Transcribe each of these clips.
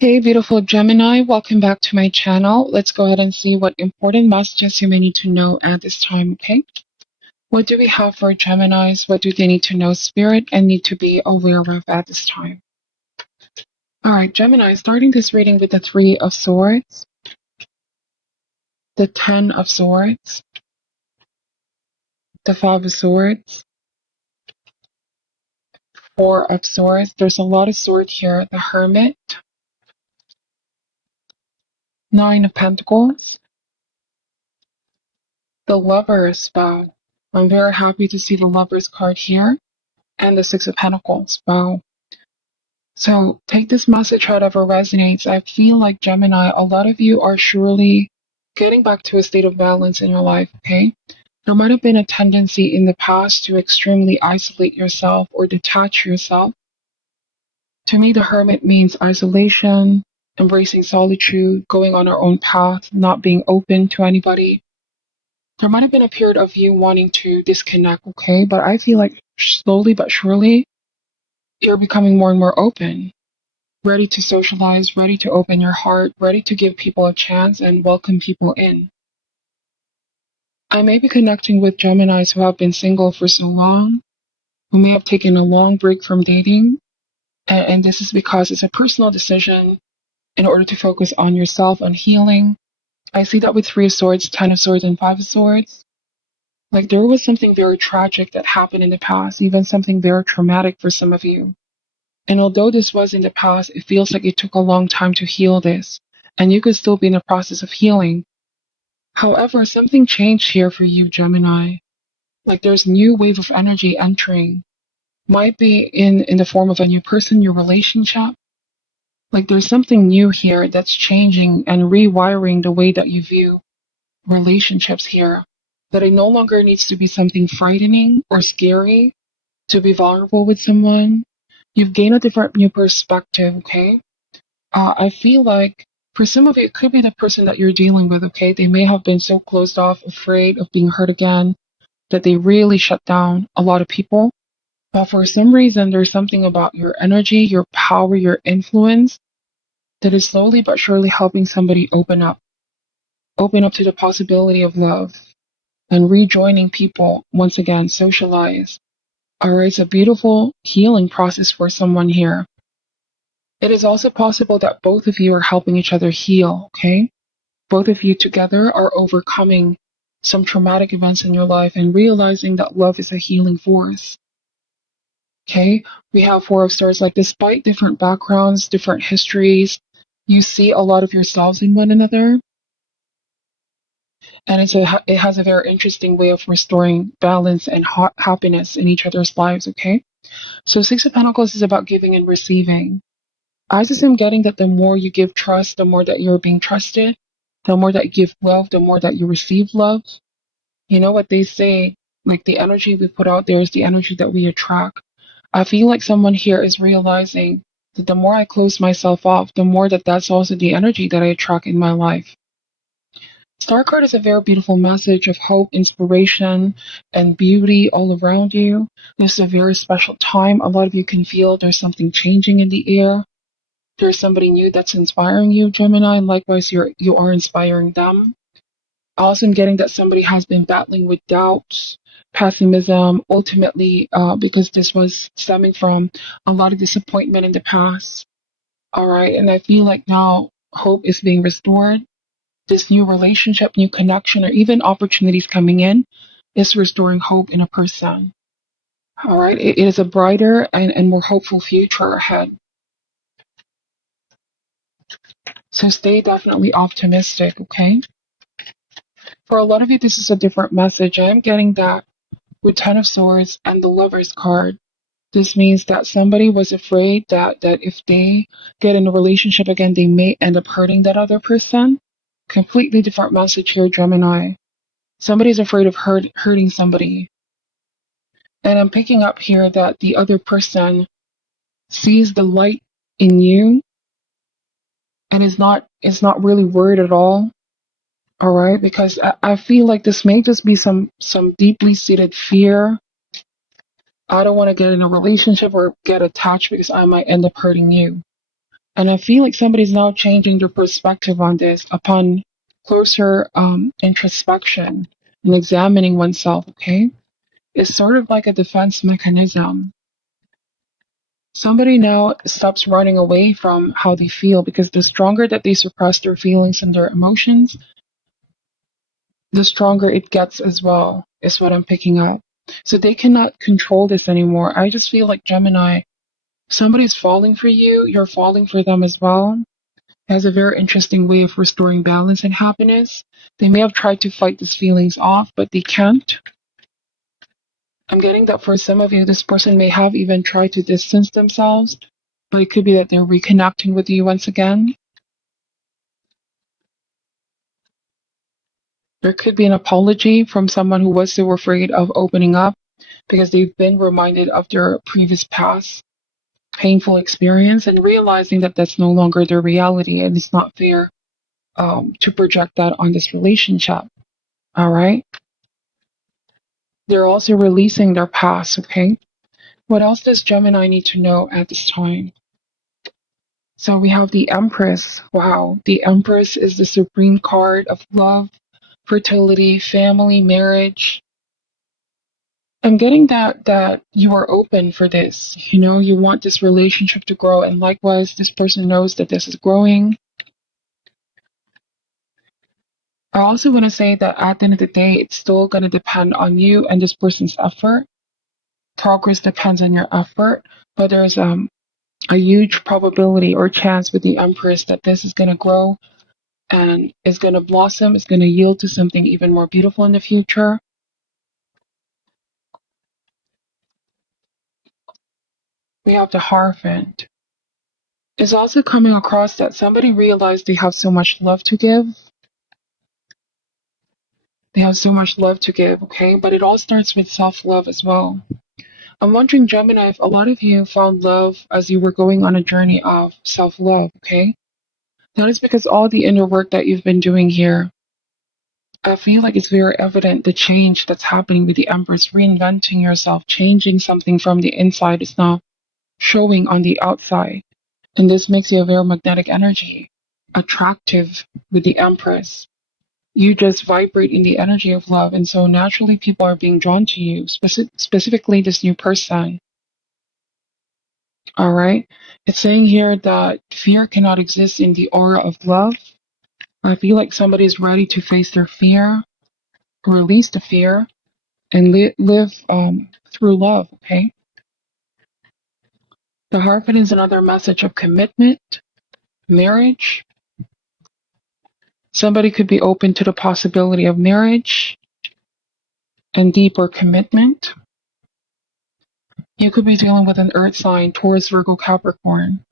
Hey, beautiful Gemini, welcome back to my channel. Let's go ahead and see what important messages you may need to know at this time, okay? What do we have for Geminis? What do they need to know, Spirit, and need to be aware of at this time? All right, Gemini, starting this reading with the Three of Swords, the Ten of Swords, the Five of Swords, Four of Swords. There's a lot of swords here. The Hermit, Nine of Pentacles, the Lovers. Wow. I'm very happy to see the Lovers card here. And the Six of Pentacles. Wow. So take this message however resonates. I feel like Gemini, a lot of you are surely getting back to a state of balance in your life, okay? There might have been a tendency in the past to extremely isolate yourself or detach yourself. To me, the hermit means isolation, embracing solitude, going on our own path, not being open to anybody. There might have been a period of you wanting to disconnect, okay? But I feel like slowly but surely, you're becoming more and more open, ready to socialize, ready to open your heart, ready to give people a chance and welcome people in. I may be connecting with Geminis who have been single for so long, who may have taken a long break from dating, and this is because it's a personal decision in order to focus on yourself, on healing. I see that with Three of Swords, Ten of Swords, and Five of Swords. Like there was something very tragic that happened in the past, even something very traumatic for some of you. And although this was in the past, it feels like it took a long time to heal this, and you could still be in the process of healing. However, something changed here for you, Gemini. Like there's a new wave of energy entering. Might be in the form of a new person, new relationship. Like there's something new here that's changing and rewiring the way that you view relationships here. That it no longer needs to be something frightening or scary to be vulnerable with someone. You've gained a different new perspective, okay? I feel like for some of you, it could be the person that you're dealing with, okay? They may have been so closed off, afraid of being hurt again, that they really shut down a lot of people. But for some reason, there's something about your energy, your power, your influence that is slowly but surely helping somebody open up to the possibility of love and rejoining people once again, socialize. All right, it's a beautiful healing process for someone here. It is also possible that both of you are helping each other heal, okay? Both of you together are overcoming some traumatic events in your life and realizing that love is a healing force. Okay? We have Four of Swords, like despite different backgrounds, different histories, you see a lot of yourselves in one another. And it has a very interesting way of restoring balance and happiness in each other's lives, okay? So Six of Pentacles is about giving and receiving. I just am getting that the more you give trust, the more that you're being trusted, the more that you give love, the more that you receive love. You know what they say, like the energy we put out there is the energy that we attract. I feel like someone here is realizing that the more I close myself off, the more that that's also the energy that I attract in my life. Star card is a very beautiful message of hope, inspiration, and beauty all around you. This is a very special time. A lot of you can feel there's something changing in the air. There's somebody new that's inspiring you, Gemini, and likewise you are inspiring them. Also, I'm getting that somebody has been battling with doubts, pessimism, ultimately because this was stemming from a lot of disappointment in the past. All right, and I feel like now hope is being restored. This new relationship, new connection, or even opportunities coming in is restoring hope in a person. All right, it is a brighter and more hopeful future ahead. So stay definitely optimistic, okay? For a lot of you, this is a different message. I'm getting that with Ten of Swords and the Lover's card. This means that somebody was afraid that if they get in a relationship again, they may end up hurting that other person. Completely different message here, Gemini. Somebody's afraid of hurting somebody. And I'm picking up here that the other person sees the light in you and is not really worried at all. All right, because I feel like this may just be some deeply seated fear. I don't want to get in a relationship or get attached because I might end up hurting you. And I feel like somebody's now changing their perspective on this upon closer introspection and examining oneself, okay? It's sort of like a defense mechanism. Somebody now stops running away from how they feel, because the stronger that they suppress their feelings and their emotions, the stronger it gets as well, is what I'm picking up. So they cannot control this anymore. I just feel like Gemini, somebody's falling for you, you're falling for them as well. It has a very interesting way of restoring balance and happiness. They may have tried to fight these feelings off, but they can't. I'm getting that for some of you, this person may have even tried to distance themselves, but it could be that they're reconnecting with you once again. There could be an apology from someone who was so afraid of opening up because they've been reminded of their previous past painful experience and realizing that that's no longer their reality, and it's not fair to project that on this relationship. All right. They're also releasing their past. Okay. What else does Gemini need to know at this time? So we have the Empress. Wow. The Empress is the supreme card of love, fertility, family, marriage. I'm getting that you are open for this. You know, you want this relationship to grow, and likewise, this person knows that this is growing. I also want to say that at the end of the day, it's still going to depend on you and this person's effort. Progress depends on your effort, but there's a huge probability or chance with the Empress that this is going to grow and is going to blossom, is going to yield to something even more beautiful in the future. We have the Hierophant. It's also coming across that somebody realized they have so much love to give. They have so much love to give, okay? But it all starts with self-love as well. I'm wondering, Gemini, if a lot of you found love as you were going on a journey of self-love, okay? That is because all the inner work that you've been doing here, I feel like it's very evident the change that's happening with the Empress, reinventing yourself, changing something from the inside is now showing on the outside. And this makes you a very magnetic energy, attractive with the Empress. You just vibrate in the energy of love, and so naturally people are being drawn to you, specifically this new person. All right. It's saying here that fear cannot exist in the aura of love. I feel like somebody is ready to face their fear, release the fear, and live through love. Okay. The Hierophant is another message of commitment, marriage. Somebody could be open to the possibility of marriage and deeper commitment. You could be dealing with an earth sign, Taurus, Virgo, Capricorn.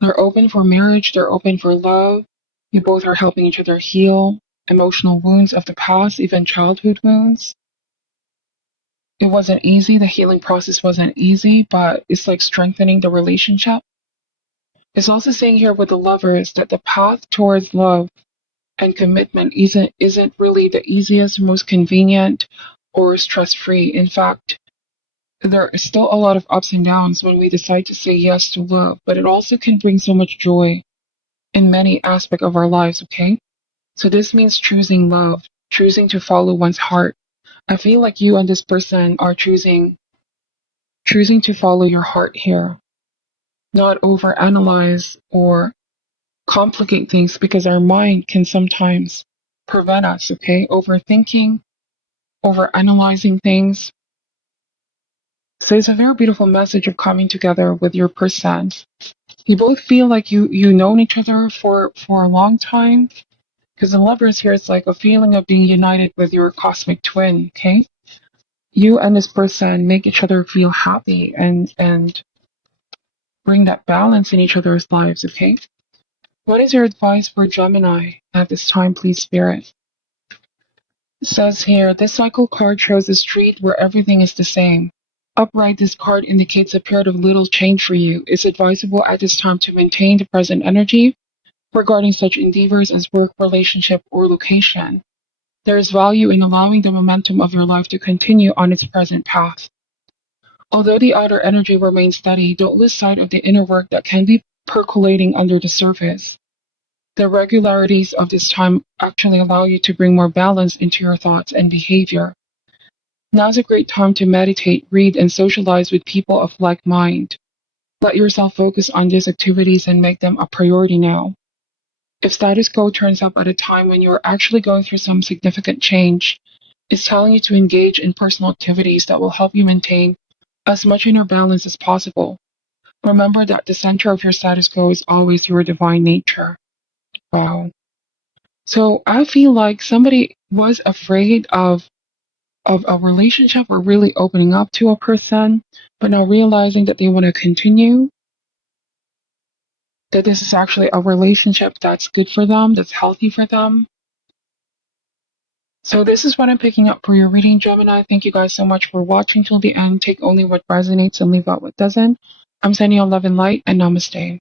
They're open for marriage, they're open for love. You both are helping each other heal emotional wounds of the past, even childhood wounds. It wasn't easy, the healing process wasn't easy, but it's like strengthening the relationship. It's also saying here with the lovers that the path towards love and commitment isn't really the easiest, most convenient, or stress-free. In fact, there are still a lot of ups and downs when we decide to say yes to love, but it also can bring so much joy in many aspects of our lives, okay? So this means choosing love, choosing to follow one's heart. I feel like you and this person are choosing to follow your heart here, not overanalyze or complicate things, because our mind can sometimes prevent us, okay? Overthinking, overanalyzing things. So it's a very beautiful message of coming together with your person. You both feel like you known each other for a long time, because the lovers here is like a feeling of being united with your cosmic twin. Okay, you and this person make each other feel happy and bring that balance in each other's lives. Okay, what is your advice for Gemini at this time, please, Spirit? It says here, this cycle card shows a street where everything is the same. Upright, this card indicates a period of little change for you. It's advisable at this time to maintain the present energy regarding such endeavors as work, relationship, or location. There is value in allowing the momentum of your life to continue on its present path. Although the outer energy remains steady, don't lose sight of the inner work that can be percolating under the surface. The regularities of this time actually allow you to bring more balance into your thoughts and behavior. Now's a great time to meditate, read, and socialize with people of like mind. Let yourself focus on these activities and make them a priority now. If status quo turns up at a time when you're actually going through some significant change, it's telling you to engage in personal activities that will help you maintain as much inner balance as possible. Remember that the center of your status quo is always your divine nature. Wow. So I feel like somebody was afraid of a relationship or really opening up to a person, but now realizing that they want to continue, that this is actually a relationship that's good for them, that's healthy for them. So this is what I'm picking up for your reading, Gemini. Thank you guys so much for watching till the end. Take only what resonates and leave out what doesn't. I'm sending you love and light, and namaste.